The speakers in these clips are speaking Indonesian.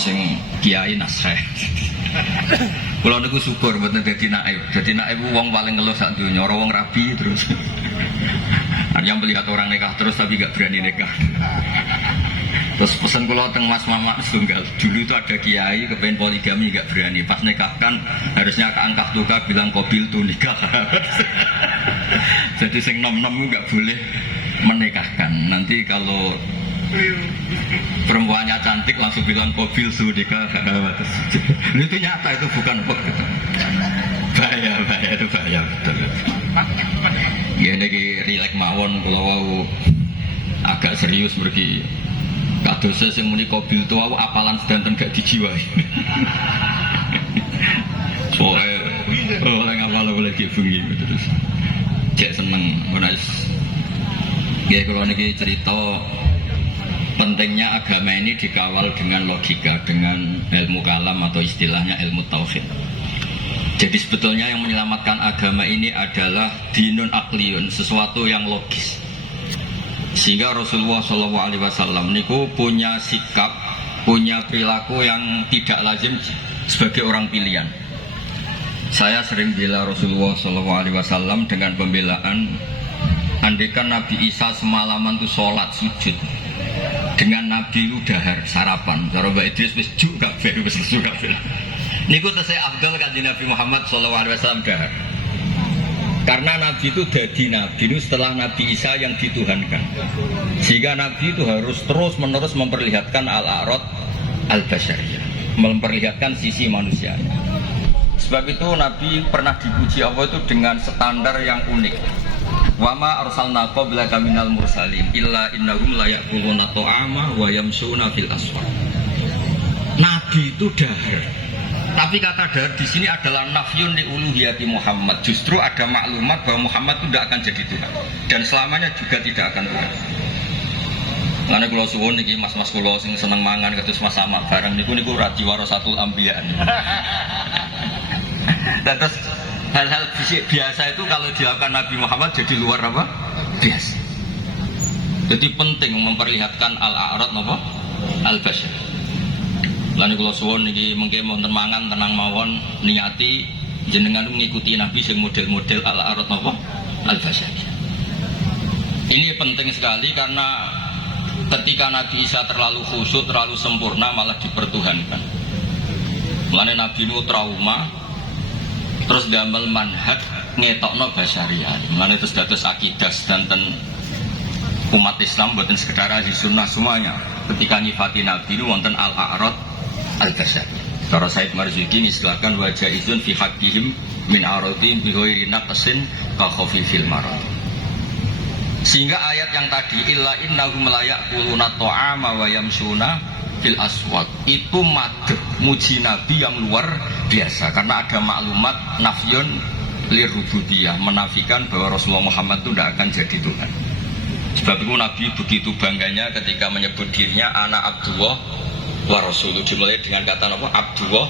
sing kiai naseh. Kula niku syukur mboten dadi naib. Dadi naib wong paling ngeluh sak donya, ora wong rabi terus. Hanya melihat orang nikah terus tapi gak berani nikah. Terus pesan kula teng Mas Mama setunggal. Dulu itu ada kiai kepengen poligami gak berani. Pas nikahkan harusnya keangkat tuka bilang kobil tuh nikah. Jadi sing nom-nom gak boleh menikahkan. Nanti kalau perempuannya cantik langsung bilang kobil sudika. Itu nyata, itu bukan hoax. Bahaya itu bahaya betul. Ya ini rilek mawon kalau agak serius pergi. Kados sing muni kobil itu apalan sedanten gak dijiwai. Soalnya oleh ngapal boleh bengi terus. Cek seneng menaik. Ya kalau niki cerita pentingnya agama ini dikawal dengan logika, dengan ilmu kalam atau istilahnya ilmu tauhid. Jadi sebetulnya yang menyelamatkan agama ini adalah dinun akliyun, sesuatu yang logis. Sehingga Rasulullah SAW niku punya sikap, punya perilaku yang tidak lazim sebagai orang pilihan. Saya sering bela Rasulullah SAW dengan pembelaan, andaikan Nabi Isa semalaman itu sholat sujud, dengan Nabi lu dahar sarapan, cara Mbak Idris wis juk kabeh wis lesu kabeh. Niku tesih afdal kanjeng Nabi Muhammad sallallahu alaihi wasallam dahar. Karena Nabi itu dadi Nabi itu setelah Nabi Isa yang dituhankan. Sehingga Nabi itu harus terus-menerus memperlihatkan al-a'rad al-basyariyah, memperlihatkan sisi manusia. Sebab itu Nabi pernah dipuji Allah itu dengan standar yang unik. Wa ma arsalna qablaka minal mursalin illa innahum la ya'kuluna ta'ama wa yamshuna fil aswaq. Nabi itu dahar. Tapi kata dahar di sini adalah nafyun li uluhiyati Muhammad. Justru ada maklumat bahwa Muhammad itu tidak akan jadi Tuhan dan selamanya juga tidak akan Tuhan. Karena kula suwun niki mas-mas kula sing seneng mangan kados Mas Sama bareng niku radi warasatul anbiya. Terus hal-hal biasa itu kalau dilakukan Nabi Muhammad jadi luar apa? Biasa. Jadi penting memperlihatkan al-a'rad apa? Al-basyar. Lan kula suwun niki mengke wonten mangan tenang mawon niati jenengan mengikuti Nabi sing model-model al-a'rad apa? Al-basyar. Ini penting sekali karena ketika Nabi Isa terlalu khusyuk, terlalu sempurna malah dipertuhankan. Mulane Nabi itu trauma terus damel manhaj ngetokno basyariah. Mulane terus dados akidah sedanten umat Islam mboten sekedar ahli sunnah semuanya. Ketika nyifati Nabi itu wonten al-a'rad al-basyariyah. Cara Said Marzuki istilahkan wajah izun fi haqqihim min aradin bi ghairi naqsin ka khafifil marad. Sehingga ayat yang tadi illa innahum la ya'kuluna ta'ama wa yamshuna fil aswaq itu madh muji Nabi yang luar biasa karena ada maklumat nafyun lirububiyah, menafikan bahwa Rasulullah Muhammad itu tidak akan jadi Tuhan. Sebab itu Nabi begitu bangganya ketika menyebut dirinya anak Abdullah wa Rasul. Dimulai dengan kata apa? Abdullah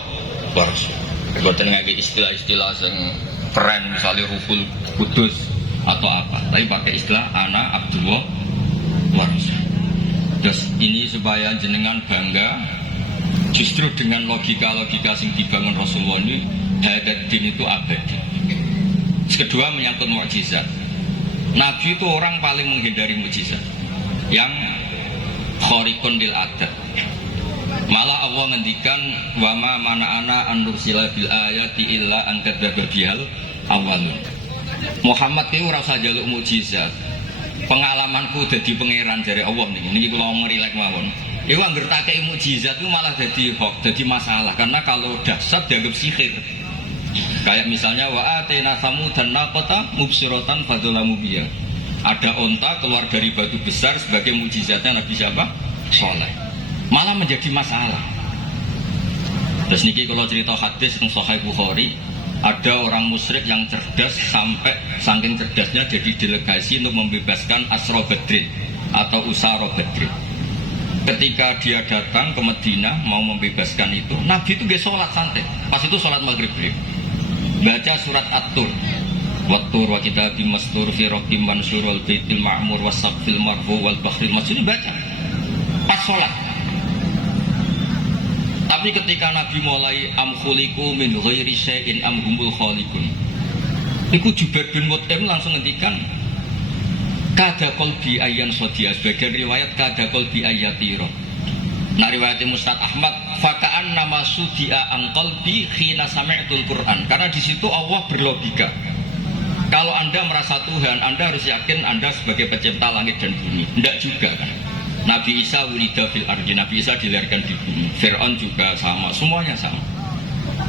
wa Rasul. Bukan ngangge istilah-istilah yang keren misalnya Ruhul Kudus atau apa, tapi pakai istilah anak Abdullah wa Rasul. Terus ini supaya jenengan bangga justru dengan logika-logika yang dibangun Rasulullah ini hadat din itu abadi. Kedua menyangkut mukjizat. Nabi itu orang paling menghindari mukjizat yang khariqun lil adat. Malah Allah ngendikan wa ma mana'ana an nursila bil ayati illa an kadzdzaba bihal awwalun. Muhammad itu ora usah njaluk mukjizat. Pengalamanku dadi pangeran dari Allah niki kula ngomong rilek mawon. Iku anggere tak kei mukjizat itu malah dadi hoax, dadi masalah karena kalau dahsyat dianggap sihir. Kayak misalnya wa atina samudan naqata mubsiratan fadzalamu biha. Ada onta keluar dari batu besar sebagai mukjizatnya Nabi siapa? Saleh. Malah menjadi masalah. Terus niki kalau cerita hadis tentang Sahih Bukhari, ada orang musyrik yang cerdas sampai saking cerdasnya jadi delegasi untuk membebaskan Asra Badrin atau Usara Badrin. Ketika dia datang ke Madinah mau membebaskan itu, Nabi itu gak sholat santai. Pas itu sholat maghrib baca surat At-Tur, Wat-Tur wa kitabim mastur fi raqim mansur wal baitil ma'mur was-saqfil marfu wal bahril masjid, baca pas sholat. Tapi ketika Nabi mulai am khuliqu min ghairi syai'in am humul khaliqun, iku Jubair bin Mut'im langsung ngendikan kada qalbi ayyan sodia, sebagian riwayat kada qalbi ayyatiro. Nah riwayat Mustad Ahmad faka'an nama sudia an qalbi khina sami'tul Quran, karena di situ Allah berlogika. Kalau Anda merasa Tuhan, Anda harus yakin Anda sebagai pencipta langit dan bumi. Tidak juga kan. Nabi Isa wulida fil ardi, Nabi Isa dilahirkan di bumi. Fir'aun juga sama, semuanya sama.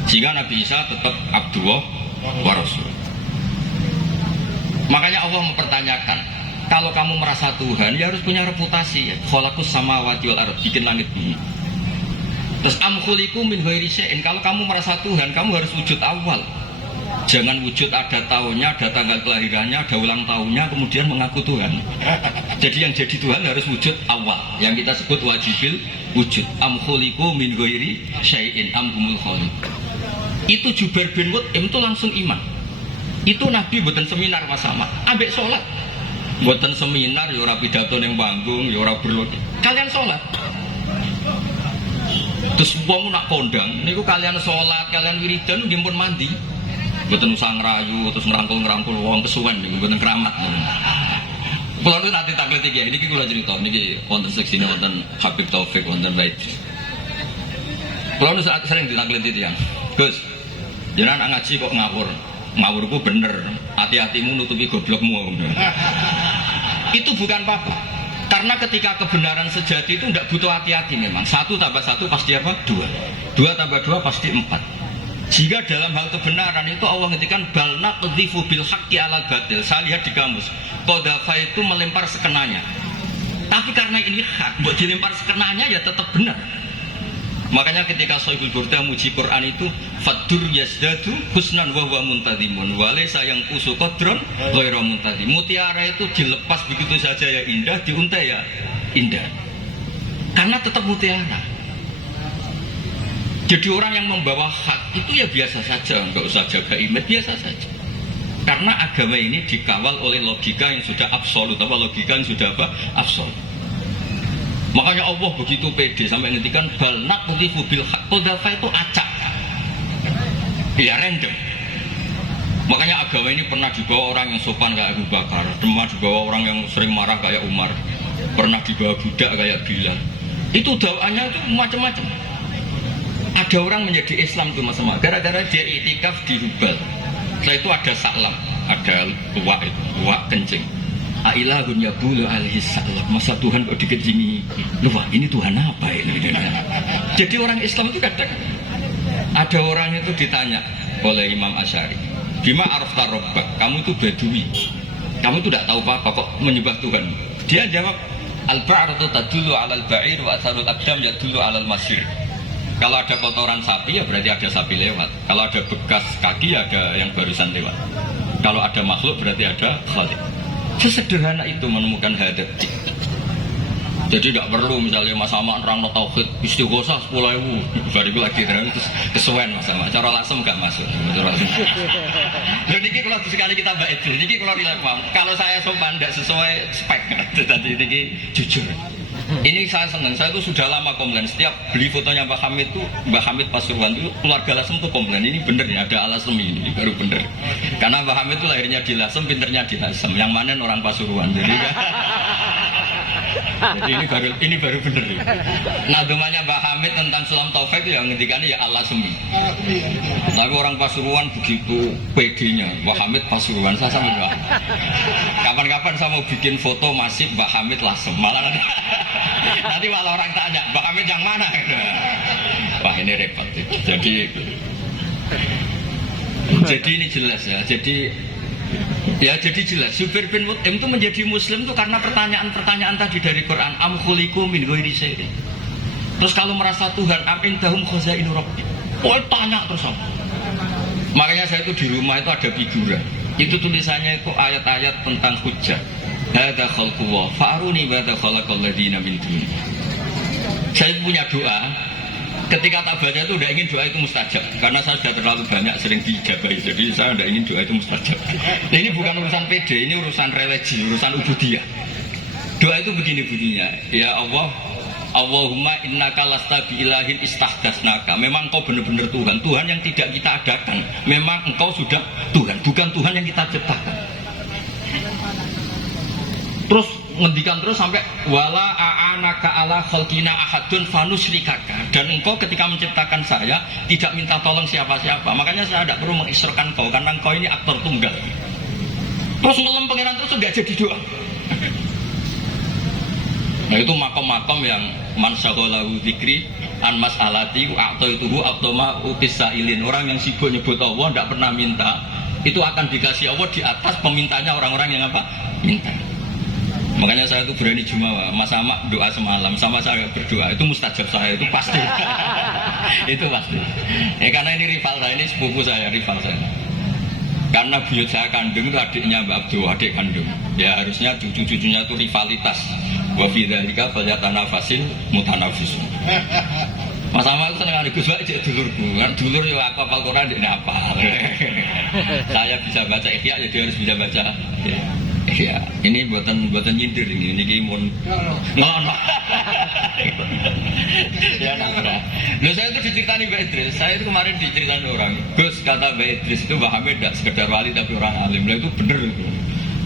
Sehingga Nabi Isa tetap Abdullah wa Rasul. Makanya Allah mempertanyakan, kalau kamu merasa Tuhan, ya harus punya reputasi ya. Khalaqus samawati wal ardh, bikin langit bumi. Terus am khuliqu min ghairi syai'in, kalau kamu merasa Tuhan, kamu harus wujud awal. Jangan wujud ada tahunnya, ada tanggal kelahirannya, ada ulang tahunnya, kemudian mengaku Tuhan. Jadi yang jadi Tuhan harus wujud awal, yang kita sebut wajibil wujud. Am khuliqu min ghairi syai'in am humul khaliq. Itu Jubair bin Mut'im itu langsung iman. Itu Nabi buatan seminar Mas Ahmad, ambek sholat. Buatan seminar, ya ora pidato ning panggung, ya ora berlutut. Kalian sholat. Terus wong nak kondang, niku kalian sholat, kalian wiridan nggih pun mandi. Buatan usah ngerayu, terus ngerangkul wong kesuwen niku buatan keramat. Kula niku nanti taklid iki, niki kula cerita, niki wonten seksine wonten Habib Taufik wonten Bait. Kula niku sering ditaklid iki yang. Gus, jenengan ngaji kok ngawur. Ngawurku bener, hati-hatimu nutupi goblokmu. Itu bukan apa-apa. Karena ketika kebenaran sejati itu tidak butuh hati-hati memang. 1 tambah 1 pasti apa? 2. 2 tambah 2 pasti 4. Jika dalam hal kebenaran itu Allah ngertikan bal naqdhifu bil haqqi alal batil. Saya lihat di kamus, qadhafa itu melempar sekenanya. Tapi karena ini hak, buat dilempar sekenanya ya tetap benar. Makanya ketika Sahihul Burda muji Quran itu fadur yazdadu husnan wa huwa muntadhimun wa laysa yang qusu qadran ghairu muntadhim. Mutiara itu dilepas begitu saja ya indah, diuntai ya indah. Karena tetap mutiara. Jadi orang yang membawa hak itu ya biasa saja, enggak usah jaga image, biasa saja. Karena agama ini dikawal oleh logika yang sudah absolut, apa logika yang sudah apa? Absolut. Makanya Allah begitu pede sampai ngendikan bal naqdhifu bil haqq. Qadhafa itu acak. Ya random. Makanya agama ini pernah dibawa orang yang sopan kayak Abu Bakar, pernah dibawa orang yang sering marah kayak Umar, pernah dibawa budak kayak Bilal. Itu dakwahnya itu macam-macam. Ada orang menjadi Islam itu sama gara-gara dia itikaf di Hubal. Setelah itu ada saklam, ada luwak itu, luwak kencing. Ailahun ya bulu alaihi salam. Masa Tuhan kok dikencing? Lupa, ini Tuhan apa ini? Jadi orang Islam itu kadang ada orang itu ditanya oleh Imam Asy'ari, bima arafta rabbak, kamu itu badui, kamu itu tidak tahu apa kok menyembah Tuhan. Dia jawab, al-ba'ratu tadullu 'alal ba'ir wa atharul aqdam yadullu 'alal masir. Kalau ada kotoran sapi ya berarti ada sapi lewat. Kalau ada bekas kaki ya ada yang barusan lewat. Kalau ada makhluk berarti ada khaliq. Sesederhana itu menemukan hadat. Jadi tidak perlu misalnya Mas Ahmad nerang tauhid istighosah 10.000 bariku lagi terus kesuwen Mas Ahmad. Cara langsung enggak masuk. Lho niki kalau sekali kita mbak itu, niki kalau kalau saya sopan tidak sesuai spek. Tadi niki jujur. Ini saya senang, saya itu sudah lama komplain. Setiap beli fotonya Mbak Hamid itu, Mbak Hamid Pasuruan itu keluarga Lasem itu komplain. Ini bener ya, ada Alasem ini baru bener. Karena Mbak Hamid itu lahirnya di Lasem, pinternya di Lasem. Yang mana orang Pasuruan. Jadi ini baru bener. Nah domanya Mbak Hamid tentang Sulam Taufik itu yang ngendikannya ya Alasem. Tapi orang Pasuruan begitu PD-nya, Mbak Hamid Pasuruan. Saya sampai Mbak. Kapan-kapan saya mau bikin foto masif Mbak Hamid Lasem. Malah nanti malah orang tanya, Mbak Hamid yang mana? Wah ini repot. Jadi ini jelas ya. Jadi jelas. Jubair bin Mut'im itu menjadi Muslim itu karena pertanyaan-pertanyaan tadi dari Quran. Am khuliqu min ghairi syai'in. Terus kalau merasa Tuhan, am indahum khazainu rabbi. Oh tanya terus apa? Makanya saya itu di rumah itu ada figura. Itu tulisannya itu ayat-ayat tentang hujjah. Hadza khalqullah fa'aruni madza khalaqal ladzina min duni. Saya punya doa, ketika tak baca itu udah ingin doa itu mustajab karena saya sudah terlalu banyak sering diijabahi, jadi saya udah ingin doa itu mustajab. Nah, ini bukan urusan PD, ini urusan religi, urusan ubudiyah. Doa itu begini bunyinya, ya Allah, Allahumma innaka lasta bi ilahin istahdasnaka. Memang engkau benar-benar Tuhan, Tuhan yang tidak kita adakan. Memang engkau sudah Tuhan, bukan Tuhan yang kita ciptakan. Terus ngendikan terus sampai wala a'anaka ala khalqina ahadun fanusyrikaka. Dan engkau ketika menciptakan saya tidak minta tolong siapa-siapa. Makanya saya tidak perlu mengisrokan kau karena engkau ini aktor tunggal. Terus ngelem pangeran terus enggak jadi doa. Nah itu makom-makom yang man syaghalahu dzikri an mas'alati a'taituhu atoma uqisailin. Orang yang sibuk nyebut Allah tidak pernah minta, itu akan dikasih Allah di atas pemintanya orang-orang yang apa? Minta. Makanya saya itu berani jumawa, Mas Ahmad doa semalam sama saya berdoa, itu mustajab saya, itu pasti. Itu pasti. Ya karena ini rival saya, ini sepupu saya, rival saya. Karena buyut saya kandung itu adiknya Mbak Abdul, adik kandung. Ya harusnya cucu-cucunya itu rivalitas. Wa fi dzalika falyatanafasil mutanafisun. Mas Amal seneng Gus Pak cek dulurku. Kan dulur yo aku hafal Quran ndekne apa. Saya bisa baca Ihya jadi harus bisa baca. Ya, ini buatan nyindir ini mun ngono. Ya nah. Loh saya itu diceritani Mbak Idris. Saya itu kemarin diceritain orang. Gus kata Mbak Idris itu Muhammad tidak sekedar wali tapi orang alim. Lah itu bener itu.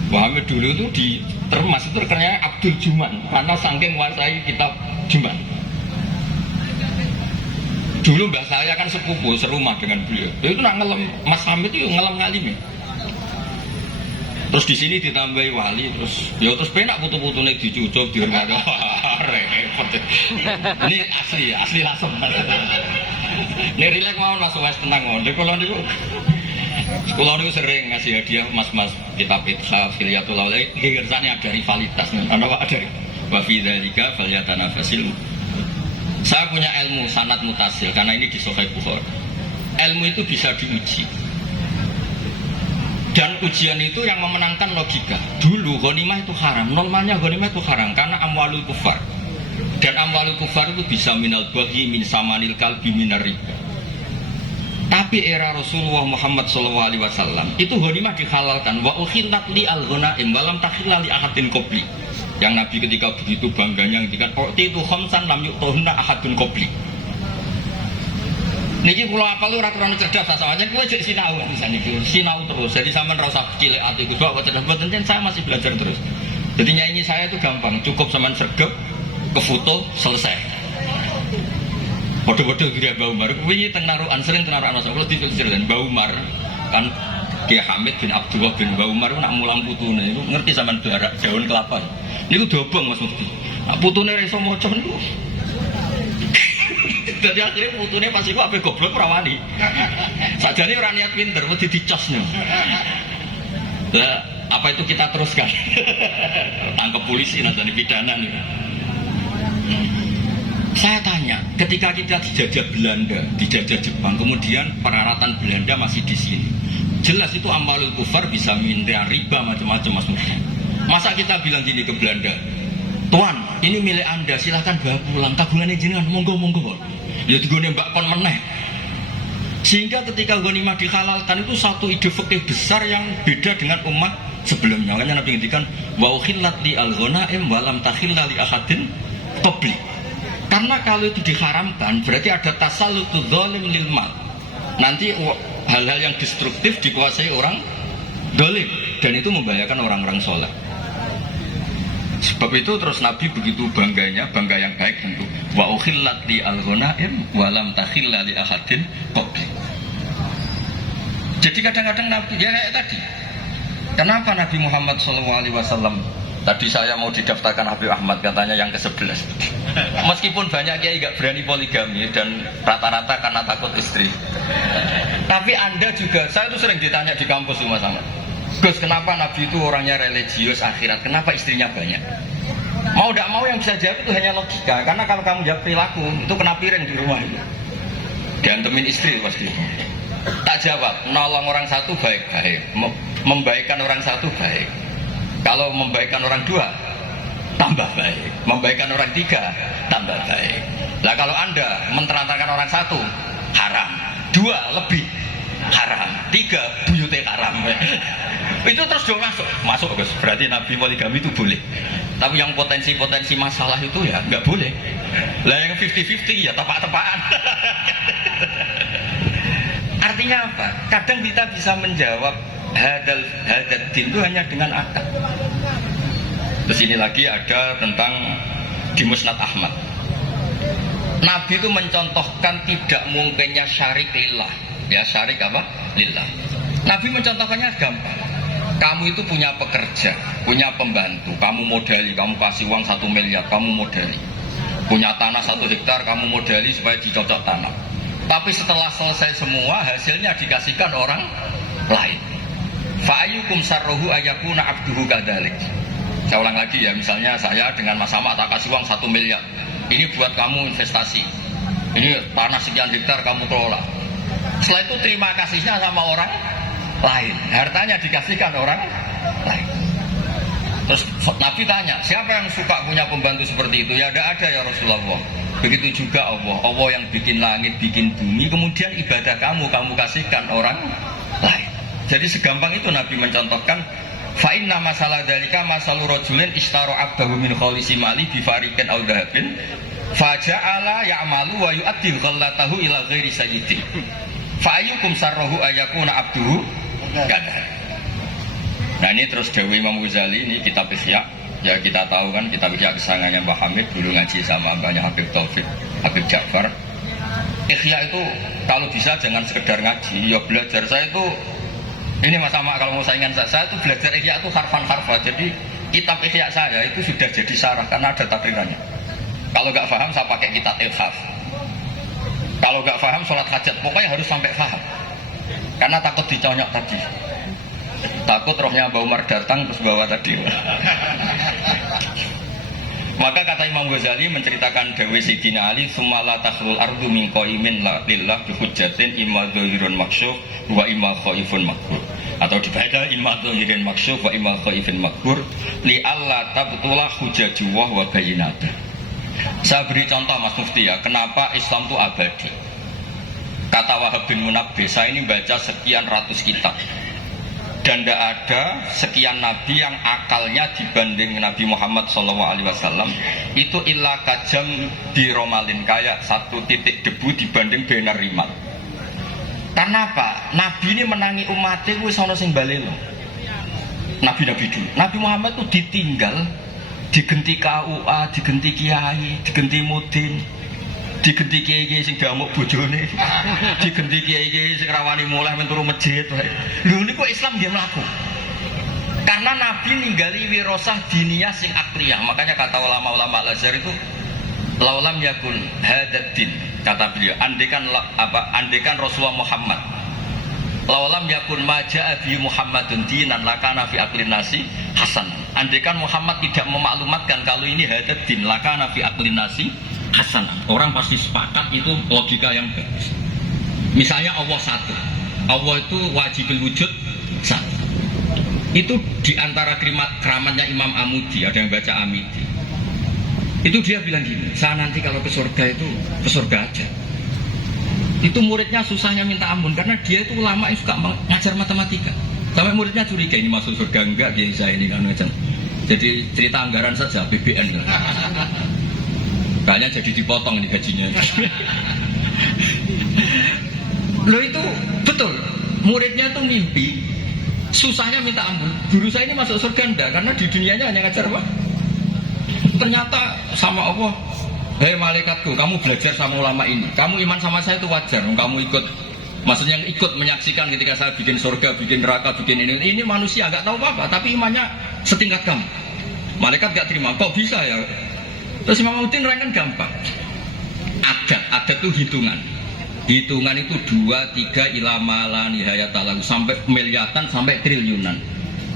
Muhammad dulu itu di termas itu terkenal Abdul Juman karena saking menguasai kitab Juman. Dulu mbah saya kan sepupu serumah dengan beliau. Itu nak ngelem Mas Hamid itu ngelem ngalime. Terus di sini ditambahi wali terus penak putu-putune dicucuk dihormati. Repot. Ini asli langsung. Ini rilek mawon Mas Wes tenang mawon. Kalau niku sekolah niku sering ngasih hadiah mas-mas kitab Ithaf Hilyatul Auliya. Iki kersane ada rivalitas. Ana ada wa fi dzalika falyatanafasil. Saya punya ilmu sanad mutasil karena ini di Sahih Bukhari. Ilmu itu bisa diuji. Dan ujian itu yang memenangkan logika. Dulu ghanimah itu haram, normalnya ghanimah itu haram karena amwalul kufar. Dan amwalul kufar itu bisa minal baghi min samanil kalbi minar riba. Tapi era Rasulullah Muhammad SAW itu ghanimah dihalalkan. Wa ukhillat li al-ghanaim walam takhilla li ahadin qabli. Yang Nabi ketika begitu bangganya ngendikan itu khamsan lam yu'tuhunna ahadun qabli. Niki kula apal ora kurang cerdas sampeyan kowe jek sinau misalnya iki sinau terus. Jadi sampean ora usah cilik ati Gus kok cerdas mboten saya masih belajar terus. Jadi nyanyi saya itu gampang, cukup sampean sregep ke foto selesai. Bodoh-bodoh kira Mbah Umar kuwi teng narukan sering teng narukan kula diceritain Mbah Umar kan Ki Hamid bin Abdullah bin Mbah Umar nak mulang putune niku ngerti sampean daun kelapa. Niku dobong Mas Mufti. Nak putune ra iso maca niku. Jadi akhirnya putune pas iku ape goblok ora wani. Sajane ora niat pinter, wedi dicosnya. Lah, apa itu kita teruskan? Tangkap polisi nanti pidana nih. Saya tanya, ketika kita dijajah Belanda, dijajah Jepang, kemudian peralatan Belanda masih di sini. Jelas itu amalul kufar bisa minta riba macam-macam Mas Mufti. Masa kita bilang gini ke Belanda, Tuan, ini milik Anda, silahkan bawa pulang. Tabungannya jenengan, monggo. Ya digone mbak kon meneh. Sehingga ketika ghanimah dihalalkan itu satu ide fikih besar yang beda dengan umat sebelumnya. Makanya Nabi ngendikan wa ukhillat li al-ghanaim wa lam takhilla li ahadin qabli. Karena kalau itu diharamkan berarti ada tasallutu dzalim lil mal. Nanti hal-hal yang destruktif dikuasai orang zalim dan itu membahayakan orang-orang soleh. Sebab itu terus Nabi begitu bangganya, bangga yang baik tentu. Wa ukhillat li al-ghanaim wa lam takhilla li ahadin qabli. Jadi kadang-kadang Nabi ya kayak tadi. Kenapa Nabi Muhammad SAW tadi saya mau didaftarkan Habib Ahmad katanya yang ke-11. Meskipun banyak kiai enggak berani poligami dan rata-rata karena takut istri. Tapi Anda juga, saya itu sering ditanya di kampus Mas Ahmad. Gus, kenapa Nabi itu orangnya religius akhirat? Kenapa istrinya banyak? Mau tidak mau yang bisa jawab itu hanya logika. Karena kalau kamu jawab perilaku, itu kena piring di rumah itu. Diantemin istri pasti. Tak jawab, nolong orang satu baik-baik, membaikkan orang satu baik. Kalau membaikkan orang dua, tambah baik. Membaikkan orang tiga, tambah baik. Nah kalau Anda mentelantarkan orang satu, haram. Dua, lebih haram. Tiga, buyute haram. Itu terus dong masuk Gus. Berarti Nabi poligami itu boleh. Tapi yang potensi-potensi masalah itu ya nggak boleh. Lah yang 50-50 ya tepak-tepakan. Artinya apa? Kadang kita bisa menjawab hadal din itu hanya dengan akal. Terus ini lagi ada tentang di Musnad Ahmad. Nabi itu mencontohkan tidak mungkinnya syarik lillah. Ya syarik apa? Lillah. Nabi mencontohkannya gampang. Kamu itu punya pekerja, punya pembantu, kamu modali, kamu kasih uang 1 miliar, kamu modali. Punya tanah 1 hektar, kamu modali supaya dicocok tanam. Tapi setelah selesai semua, hasilnya dikasihkan orang lain. Fa'ayyukum sarruhu ayakuna abduhu kadalik. Saya ulang lagi ya, misalnya saya dengan Mas Sama tak kasih uang 1 miliar. Ini buat kamu investasi. Ini tanah sekian hektar kamu kelola. Setelah itu terima kasihnya sama orang lain. Hartanya dikasihkan orang lain. Terus Nabi tanya, siapa yang suka punya pembantu seperti itu? Ya tidak ada ya Rasulullah. Begitu juga Allah. Allah yang bikin langit, bikin bumi. Kemudian ibadah kamu kasihkan orang lain. Jadi segampang itu Nabi mencontohkan. Fa'inna masalah dalika masalu rajulin ishtaro abdahu min kholisi mali bifarikin au dahabin faja'ala ya'malu wa yu'addi ghallatahu ila ghairi sayyidin fa'ayyukum sarrahu ayakuna abduhu kadar. Nah ini terus Dewi Imam Ghazali ini kitab Ihya. Ya kita tahu kan kitab Ihya kesayangannya Mbah Hamid, dulu ngaji sama mbahnya Habib Taufik, Habib Ja'far. Ihya itu kalau bisa jangan sekedar ngaji, ya belajar. Saya itu ini Mas Sama kalau mau saingan saya itu belajar Ihya itu harfan-harfa. Jadi kitab Ihya saya itu sudah jadi syarah karena ada takrirannya. Kalau nggak paham saya pakai kitab Ilhaf. Kalau nggak paham sholat hajat pokoknya harus sampai paham. Karena takut diconyok tadi. Takut rohnya Mbah Umar datang terus bawa tadi. Maka kata Imam Ghazali menceritakan Dewi Sayyidina Ali, "Tsumma la takhlul ardu min qaimin lillah bi hujjatin imma dhahirun maksyuf wa imma khaifun makbur." Atau dibaca imma dhahirin maksyuf wa imma khaifun makbur li alla tabtula hujjatuh wa bayyinatuh. Saya beri contoh Mas Mufti ya, kenapa Islam itu abadi. Kata Wahab bin Munabbih, saya ini baca sekian ratus kitab. Dan tidak ada sekian nabi yang akalnya dibanding Nabi Muhammad SAW itu illa kajam di romalin, kayak 1 titik debu dibanding benar rimal. Karena apa? Nabi ini menangi umatnya wis ana sing balelo. Nabi-nabi dulu. Nabi Muhammad itu ditinggal, digenti KUA, digenti kiai, digenti mudin, digenti kiai sing damuk bojone, digenti kiai sing rawani mulai menturu masjid. Lho niku Islam dia mlaku. Karena Nabi ninggali wirasah diniyah sing akliyah. Makanya kata ulama-ulama Al-Azhar itu laulam yakun hadaddin, kata beliau, andekan Rasulullah Muhammad laulam yakun maja'a bi Muhammadun dinan lakana fi aklin nasi hasan. Andekan Muhammad tidak memaklumatkan kalau ini hadaddin lakana fi aklin nasi hasan, orang pasti sepakat itu logika yang bagus. Misalnya Allah satu, Allah itu wajibul wujud satu. Itu diantara keramatnya Imam Amudi, ada yang baca Amidi. Itu dia bilang gini, saya nanti kalau ke surga itu ke surga aja. Itu muridnya susahnya minta ampun karena dia itu ulama yang suka ngajar matematika. Sampai muridnya curiga, ini masuk surga enggak dia saya ini kan macam. Jadi cerita anggaran saja BBN. Kayaknya jadi dipotong di gajinya. Loh itu betul. Muridnya tuh mimpi, susahnya minta ampun. Guru saya ini masuk surga enggak, karena di dunianya hanya ngajar apa? Ternyata sama Allah, hei malaikatku, kamu belajar sama ulama ini. Kamu iman sama saya itu wajar. Kamu ikut, maksudnya ikut menyaksikan ketika saya bikin surga, bikin neraka, bikin ini. Ini manusia nggak tahu apa-apa, tapi imannya setingkat kamu. Malaikat nggak terima. Kok bisa ya? Terus Imam Udin nerangkan gampang. Adat itu hitungan. Hitungan itu 2, 3 ilama la nihayatalahu sampai miliatan sampai triliunan.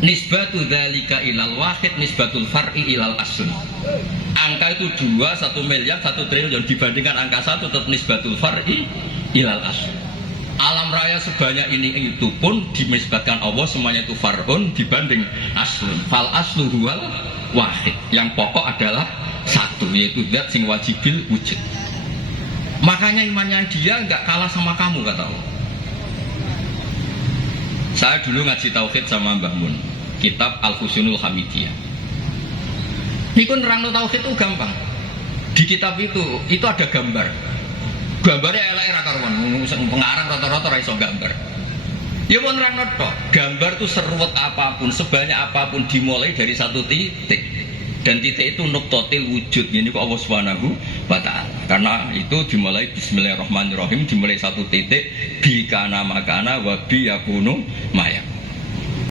Nisbatu dzalika ilal wahid nisbatul far'i ilal asl. Angka itu 2, 1 miliar, 1 triliun dibandingkan angka 1 tetap nisbatul far'i ilal asl. Alam raya sebanyak ini itu pun dinisbatkan Allah semuanya itu far'un dibanding aslun. Fal aslu huwal wahid. Yang pokok adalah satu, yaitu zat sing wajibil wujud. Makanya imannya dia nggak kalah sama kamu, kata Allah. Saya dulu ngaji tauhid sama Mbah Mun, kitab Al-Husunul Hamidiyah. Niku nerangno tauhid itu gampang. Di kitab itu ada gambar. Gambarnya elek ra karuan, pengarang rata-rata ra iso gambar. Ya pun nerangno tok. Gambar itu seruwet apapun, sebanyak apapun dimulai dari satu titik. Dan titik itu nuktotil wujud. Ini kok Allah Subhanahu wa ta'ala. Karena itu dimulai bismillahirrahmanirrahim, dimulai satu titik bi kana makana wa bi yakunu maya.